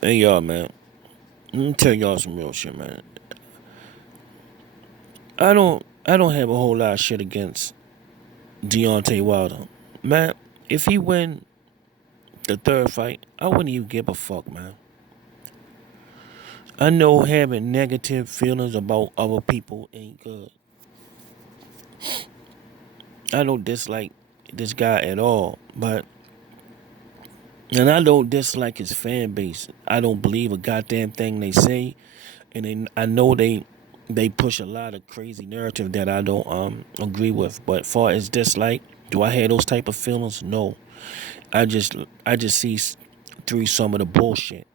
Hey y'all, man. Let me tell y'all some real shit, man. I don't have a whole lot of shit against Deontay Wilder. Man, if he win the third fight, I wouldn't even give a fuck, man. I know having negative feelings about other people ain't good. I don't dislike this guy at all, and I don't dislike his fan base. I don't believe a goddamn thing they say, and I know they push a lot of crazy narrative that I don't agree with. But far as dislike, do I have those type of feelings? No. I just I just see through some of the bullshit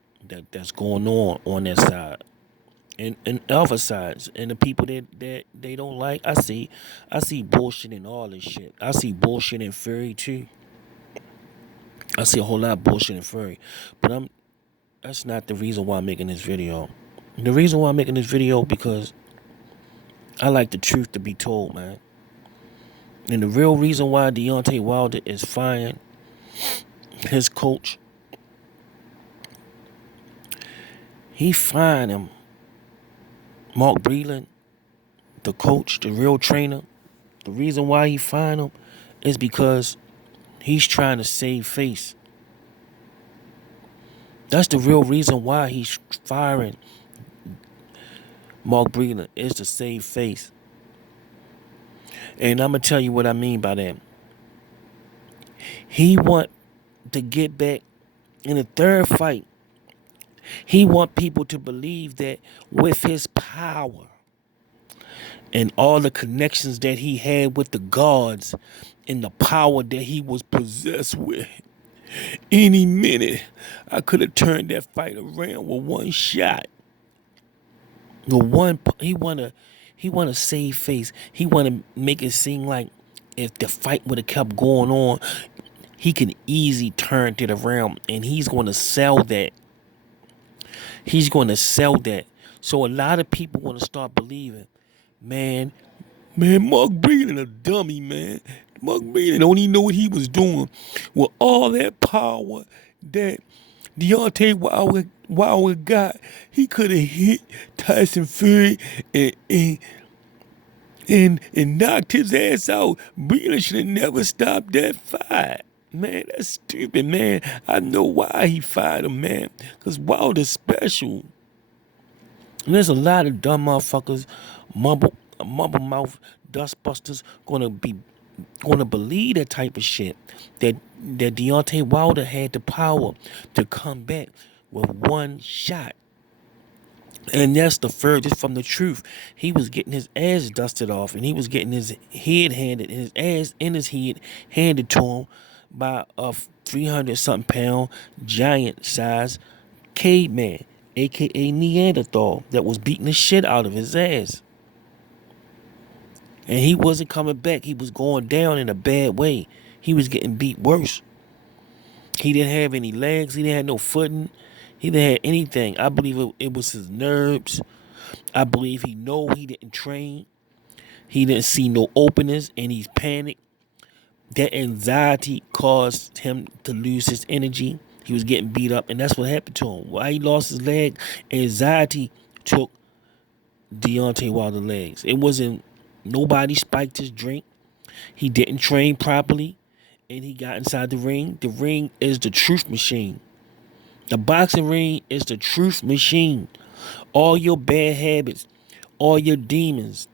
that's going on that side. And other sides and the people that they don't like, I see bullshit in all this shit. I see bullshit in Fury too. I see a whole lot of bullshit in Fury. But that's not the reason why I'm making this video. The reason why I'm making this video because I like the truth to be told, man. And the real reason why Deontay Wilder is firing his coach, he fired him. Mark Breland, the coach, the real trainer, the reason why he fired him is because he's trying to save face. That's the real reason why he's firing Mark Breland, is to save face. And I'm gonna tell you what I mean by that. He want to get back in the third fight. He want people to believe that with his power and all the connections that he had with the gods and the power that he was possessed with, any minute I could have turned that fight around with one shot. The one he wanna save face. He wanna make it seem like if the fight would have kept going on, he can easily turn it around, and he's gonna sell that. He's gonna sell that. So a lot of people want to start believing, man, Mark Breland a dummy, man. Mark Breland don't even know what he was doing with all that power that Deontay Wilder got. He could have hit Tyson Fury and knocked his ass out. Breland should have never stopped that fight. Man, that's stupid, man. I know why he fired him, man. Because Wilder's special. And there's a lot of dumb motherfuckers, mumble mouth dustbusters gonna believe that type of shit. That Deontay Wilder had the power to come back with one shot. And that's the furthest from the truth. He was getting his ass dusted off, and he was getting his head handed, his ass in his head handed to him by a 300 something pound giant size caveman, aka Neanderthal, that was beating the shit out of his ass. And he wasn't coming back. He was going down in a bad way. He was getting beat worse. He didn't have any legs. He didn't have no footing. He didn't have anything. I believe it was his nerves. I believe he didn't train. He didn't see no openings, and he's panicked. That anxiety caused him to lose his energy. He was getting beat up, and that's what happened to him. Why he lost his leg? Anxiety took Deontay Wilder's legs. It wasn't nobody spiked his drink. He didn't train properly, and he got inside the ring. The ring is the truth machine. The boxing ring is the truth machine. All your bad habits, all your demons,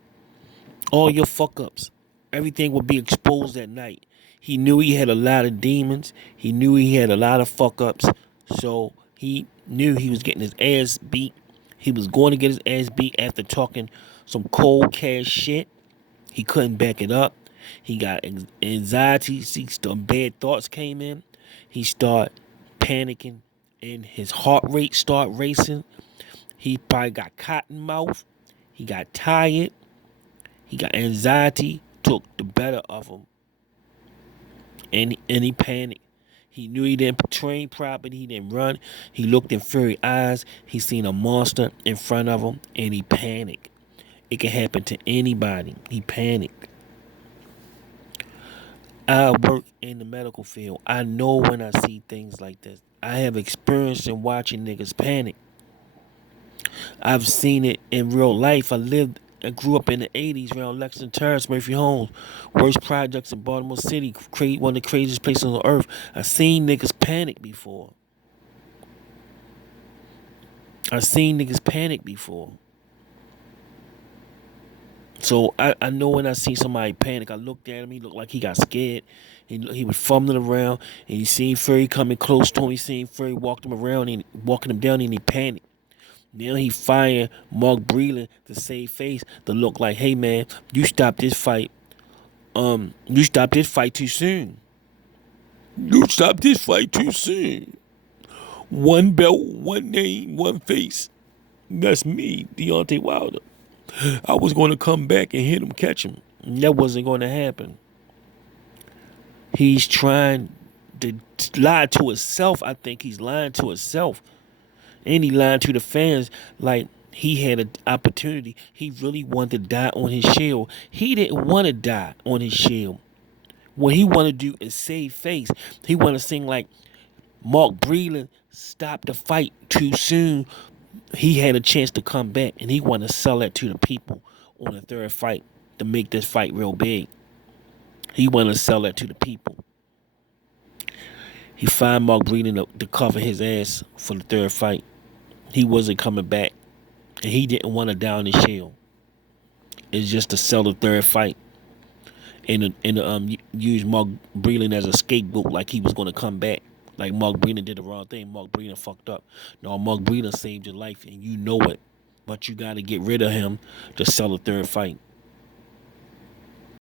all your fuck ups, everything will be exposed at night. He knew he had a lot of demons. He knew he had a lot of fuck ups. So he knew he was getting his ass beat. He was going to get his ass beat after talking some cold cash shit. He couldn't back it up. He got anxiety. Some bad thoughts came in. He started panicking, and his heart rate started racing. He probably got cotton mouth. He got tired. He got anxiety. Took the better of him, and he panicked. He knew he didn't train properly. He didn't run. He looked in Fury's eyes. He seen a monster in front of him, and he panicked. It can happen to anybody. He panicked. I work in the medical field. I know when I see things like this. I have experience in watching niggas panic. I've seen it in real life. I grew up in the 80s around Lexington Terrace, Murphy Homes, worst projects in Baltimore City, one of the craziest places on earth. I've seen niggas panic before. I've seen niggas panic before. So I know when I see somebody panic, I looked at him. He looked like he got scared. He was fumbling around, and he seen Ferry coming close to him. He seen Ferry walked him around and walking him down, and he panicked. Now he fired Mark Breland to save face to look like, hey man, you stopped this fight. You stopped this fight too soon. You stopped this fight too soon. One belt, one name, one face. That's me, Deontay Wilder. I was going to come back and hit him, catch him. That wasn't going to happen. He's trying to lie to himself. I think he's lying to himself. And he lied to the fans like he had an opportunity. He really wanted to die on his shield. He didn't want to die on his shield. What he wanted to do is save face. He wanted to sing like Mark Breland stopped the fight too soon. He had a chance to come back, and he wanted to sell that to the people on the third fight to make this fight real big. He wanted to sell that to the people. He fired Mark Breland to cover his ass for the third fight. He wasn't coming back, and he didn't want to die on his shield. It's just to sell the third fight, and use Mark Breland as a scapegoat, like he was going to come back. Like Mark Breland did the wrong thing. Mark Breland fucked up. No, Mark Breland saved your life, and you know it. But you got to get rid of him to sell the third fight.